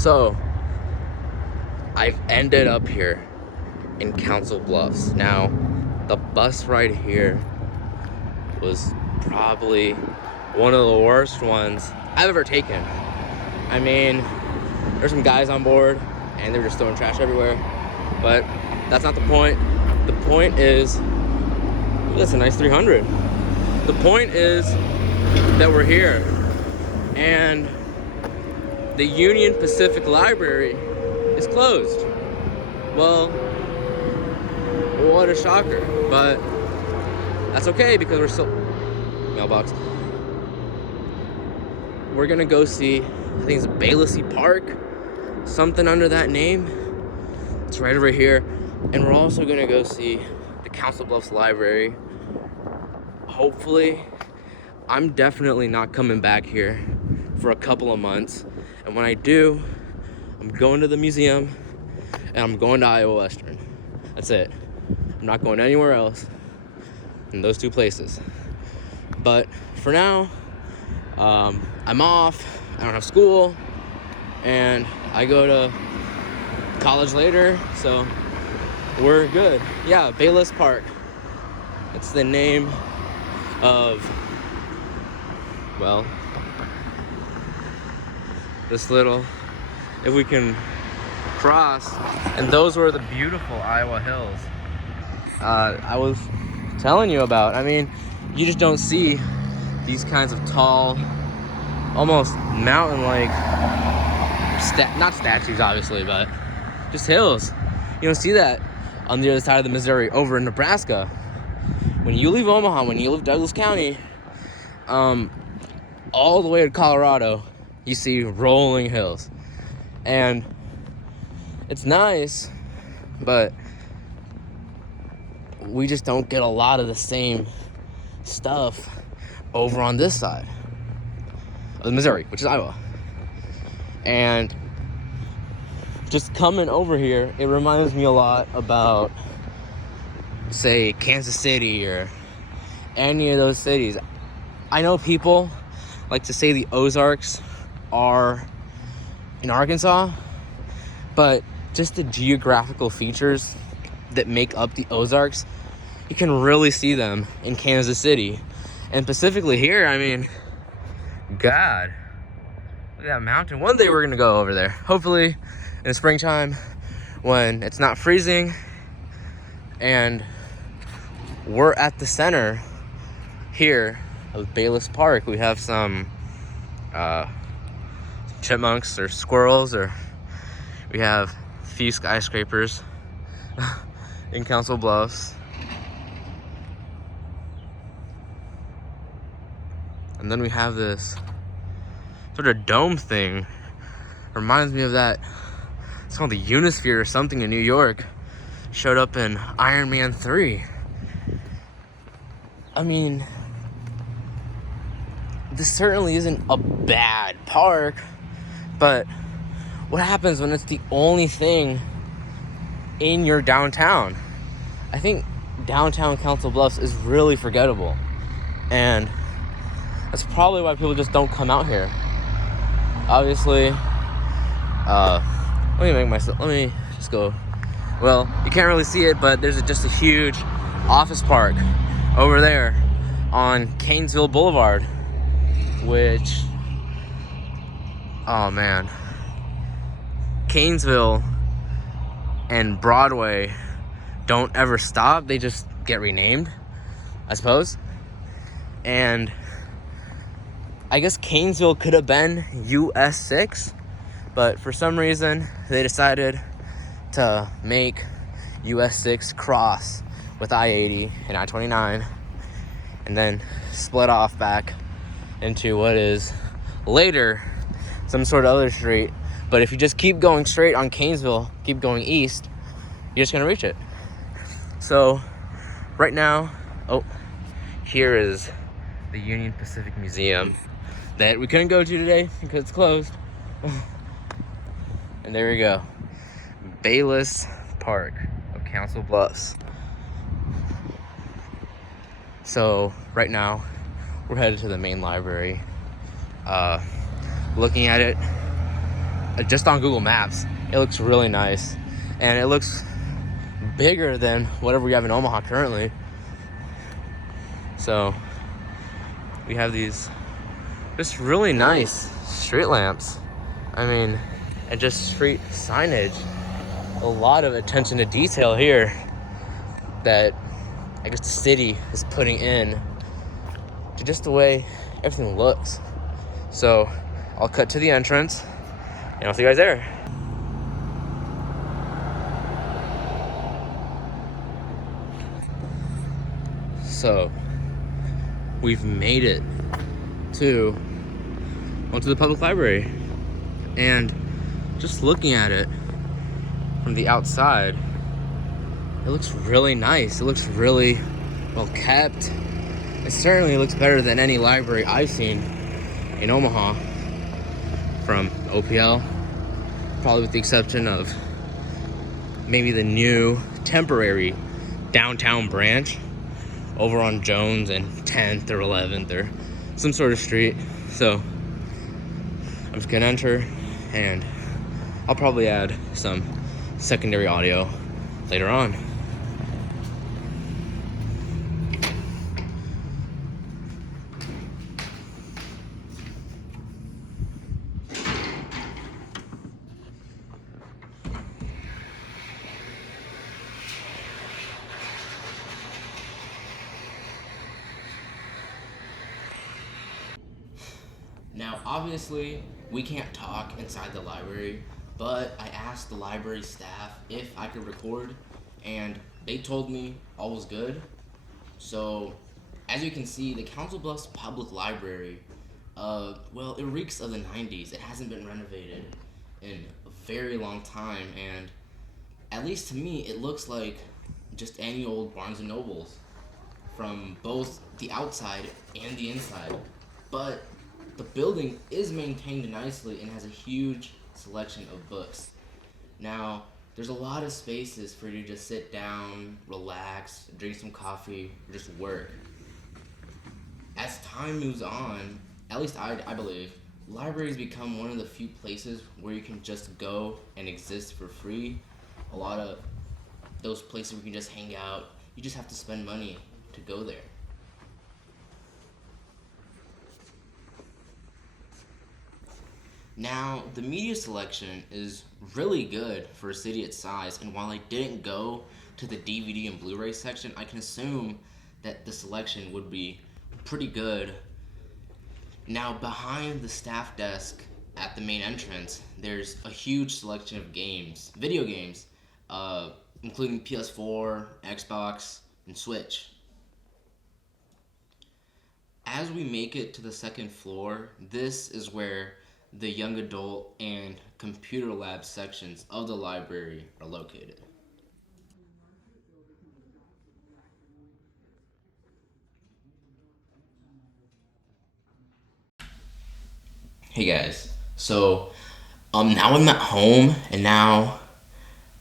So, I've ended up here in Council Bluffs. Now, the bus ride here was probably one of the worst ones I've ever taken. I mean, there's some guys on board and they're just throwing trash everywhere, but that's not the point. The point is, ooh, that's a nice 300. The point is that we're here and the Union Pacific Library is closed. Well, what a shocker, but that's okay because we're still mailbox. We're gonna go see, I think it's Bayliss Park, something under that name. It's right over here, and we're also gonna go see the Council Bluffs Library. Hopefully, I'm definitely not coming back here for a couple of months, and when I do, I'm going to the museum and I'm going to Iowa Western. That's it. I'm not going anywhere else in those two places. But for now, I'm off. I don't have school, and I go to college later, so we're good. Yeah, Bayliss Park. It's the name of, well, this little, if we can cross, and those were the beautiful Iowa hills I was telling you about. I mean, you just don't see these kinds of tall, almost mountain-like, not statues obviously, but just hills. You don't see that on the other side of the Missouri over in Nebraska. When you leave Omaha, when you leave Douglas County, all the way to Colorado, you see rolling hills. And it's nice, but we just don't get a lot of the same stuff over on this side of the Missouri, which is Iowa. And just coming over here, it reminds me a lot about, say, Kansas City or any of those cities. I know people like to say the Ozarks are in Arkansas, but just the geographical features that make up the Ozarks, you can really see them in Kansas City. And specifically here, I mean, God, look at that mountain. One day we're gonna go over there, hopefully in the springtime when it's not freezing. And we're at the center here of Bayliss Park. We have some chipmunks or squirrels, or we have a few skyscrapers in Council Bluffs. And then we have this sort of dome thing. Reminds me of that, it's called the Unisphere or something in New York. Showed up in Iron Man 3. I mean, this certainly isn't a bad park, but what happens when it's the only thing in your downtown? I think downtown Council Bluffs is really forgettable, and that's probably why people just don't come out here. Obviously, let me just go. Well, you can't really see it, but there's just a huge office park over there on Canesville Boulevard, which, oh man, Canesville and Broadway don't ever stop. They just get renamed, I suppose. And I guess Canesville could have been US 6, but for some reason they decided to make US 6 cross with I-80 and I-29 and then split off back into what is later some sort of other street. But if you just keep going straight on Canesville, keep going east, you're just gonna reach it. So right now, here is the Union Pacific Museum that we couldn't go to today because it's closed. And there we go, Bayliss Park of Council Bluffs. So right now we're headed to the main library. Looking at it, just on Google Maps, it looks really nice. And it looks bigger than whatever we have in Omaha currently. So we have these just really nice street lamps. I mean, and just street signage. A lot of attention to detail here that I guess the city is putting in to just the way everything looks. So I'll cut to the entrance and I'll see you guys there. So we've made it to the public library, and just looking at it from the outside, it looks really nice. It looks really well kept. It certainly looks better than any library I've seen in Omaha from OPL, probably with the exception of maybe the new temporary downtown branch over on Jones and 10th or 11th or some sort of street. So I'm just gonna enter, and I'll probably add some secondary audio later on. Now, obviously, we can't talk inside the library, but I asked the library staff if I could record, and they told me all was good. So, as you can see, the Council Bluffs Public Library, well, it reeks of the 90s. It hasn't been renovated in a very long time, and at least to me, it looks like just any old Barnes & Nobles from both the outside and the inside. But the building is maintained nicely and has a huge selection of books. Now, there's a lot of spaces for you to just sit down, relax, drink some coffee, or just work. As time moves on, at least I believe, libraries become one of the few places where you can just go and exist for free. A lot of those places where you can just hang out, you just have to spend money to go there. Now, the media selection is really good for a city its size, and while I didn't go to the DVD and Blu-ray section, I can assume that the selection would be pretty good. Now, behind the staff desk at the main entrance, there's a huge selection of games, video games, including PS4, Xbox, and Switch. As we make it to the second floor, this is where the young adult and computer lab sections of the library are located. Hey guys, so now I'm at home, and now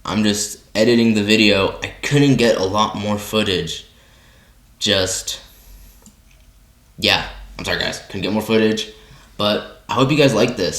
I'm just editing the video. I couldn't get a lot more footage. I'm sorry guys, couldn't get more footage, but I hope you guys like this.